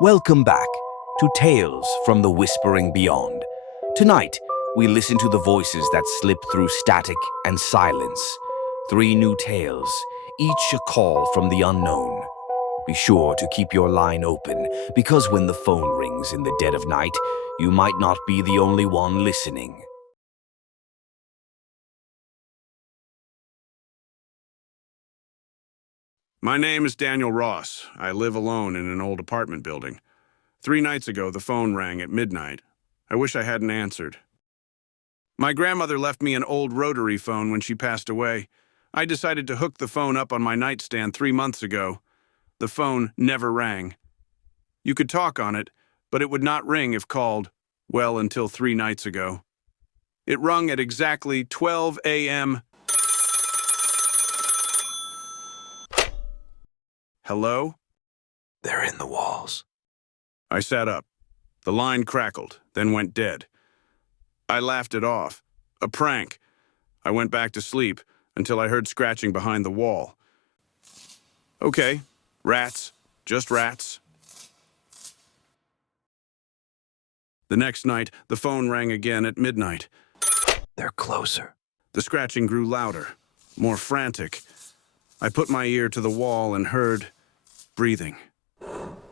Welcome back to Tales from the Whispering Beyond. Tonight, we listen to the voices that slip through static and silence. 3 new tales, each a call from the unknown. Be sure to keep your line open, because when the phone rings in the dead of night, you might not be the only one listening. My name is Daniel Ross. I live alone in an old apartment building. 3 nights ago, the phone rang at midnight. I wish I hadn't answered. My grandmother left me an old rotary phone when she passed away. I decided to hook the phone up on my nightstand 3 months ago. The phone never rang. You could talk on it, but it would not ring if called, well, until 3 nights ago. It rung at exactly 12 a.m. Hello? They're in the walls. I sat up. The line crackled, then went dead. I laughed it off. A prank. I went back to sleep until I heard scratching behind the wall. Okay, rats. Just rats. The next night, the phone rang again at midnight. They're closer. The scratching grew louder, more frantic. I put my ear to the wall and heard breathing.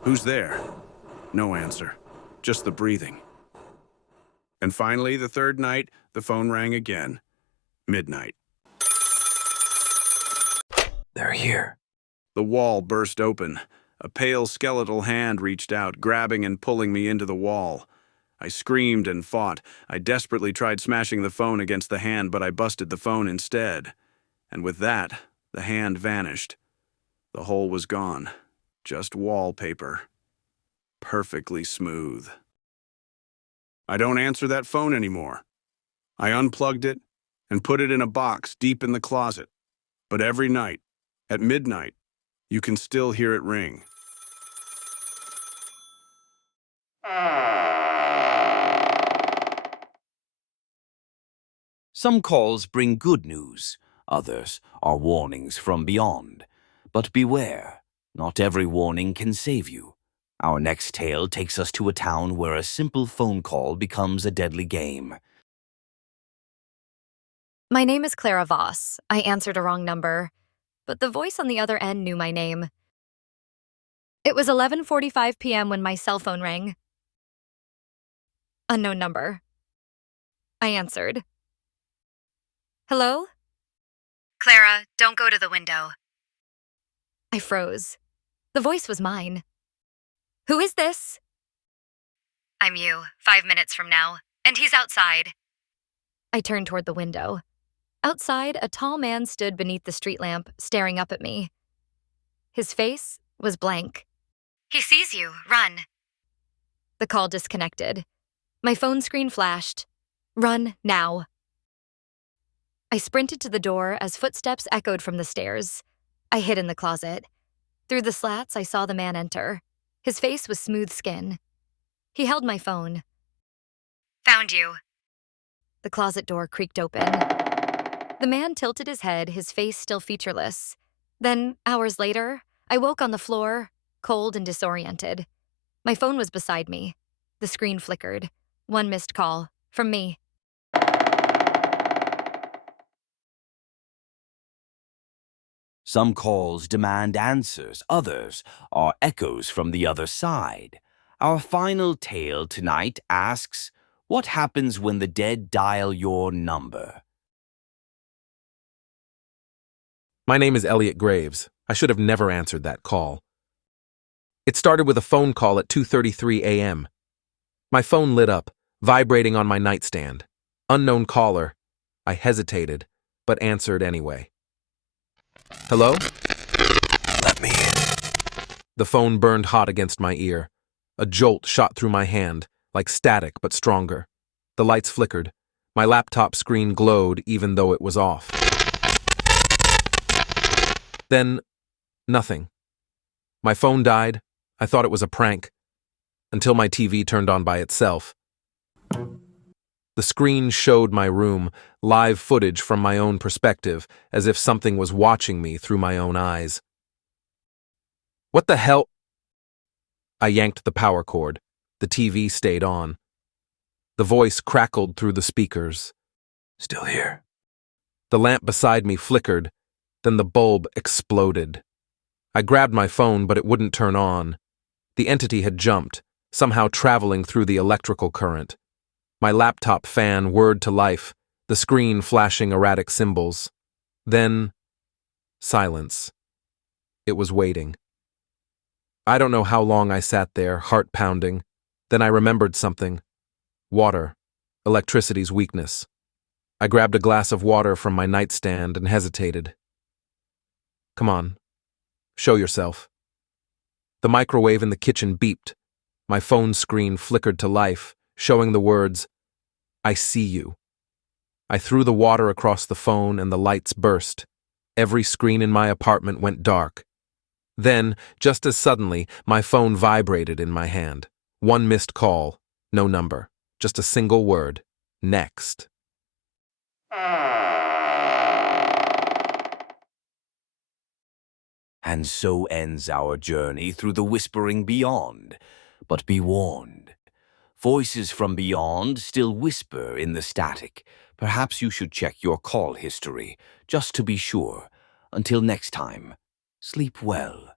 Who's there? No answer, just the breathing. And finally, the 3rd night, the phone rang again. Midnight. They're here. The wall burst open. A pale skeletal hand reached out, grabbing and pulling me into the wall. I screamed and fought. I desperately tried smashing the phone against the hand, but I busted the phone instead. And with that, the hand vanished. The hole was gone. Just wallpaper. Perfectly smooth. I don't answer that phone anymore. I unplugged it and put it in a box deep in the closet. But every night, at midnight, you can still hear it ring. Some calls bring good news, others are warnings from beyond. But beware, not every warning can save you. Our next tale takes us to a town where a simple phone call becomes a deadly game. My name is Clara Voss. I answered a wrong number, but the voice on the other end knew my name. It was 11:45 p.m. when my cell phone rang. Unknown number. I answered. Hello? Clara, don't go to the window. I froze. The voice was mine. Who is this? I'm you, 5 minutes from now, and he's outside. I turned toward the window. Outside, a tall man stood beneath the street lamp, staring up at me. His face was blank. He sees you. Run. The call disconnected. My phone screen flashed. Run now. I sprinted to the door as footsteps echoed from the stairs. I hid in the closet. Through the slats, I saw the man enter. His face was smooth skin. He held my phone. Found you. The closet door creaked open. The man tilted his head, his face still featureless. Then, hours later, I woke on the floor, cold and disoriented. My phone was beside me. The screen flickered. 1 missed call. From me. Some calls demand answers, others are echoes from the other side. Our final tale tonight asks, what happens when the dead dial your number? My name is Elliot Graves. I should have never answered that call. It started with a phone call at 2:33 a.m. My phone lit up, vibrating on my nightstand. Unknown caller. I hesitated, but answered anyway. Hello? Let me in. The phone burned hot against my ear. A jolt shot through my hand, like static but stronger. The lights flickered. My laptop screen glowed even though it was off. Then, nothing. My phone died. I thought it was a prank. Until my TV turned on by itself. The screen showed my room, live footage from my own perspective, as if something was watching me through my own eyes. What the hell? I yanked the power cord. The TV stayed on. The voice crackled through the speakers. Still here? The lamp beside me flickered, then the bulb exploded. I grabbed my phone, but it wouldn't turn on. The entity had jumped, somehow traveling through the electrical current. My laptop fan whirred to life, the screen flashing erratic symbols. Then, silence. It was waiting. I don't know how long I sat there, heart pounding. Then I remembered something. Water. Electricity's weakness. I grabbed a glass of water from my nightstand and hesitated. Come on. Show yourself. The microwave in the kitchen beeped. My phone screen flickered to life, showing the words, "I see you." I threw the water across the phone and the lights burst. Every screen in my apartment went dark. Then, just as suddenly, my phone vibrated in my hand. One missed call, no number, just a single word, next. And so ends our journey through the whispering beyond. But be warned, voices from beyond still whisper in the static. Perhaps you should check your call history, just to be sure. Until next time, sleep well.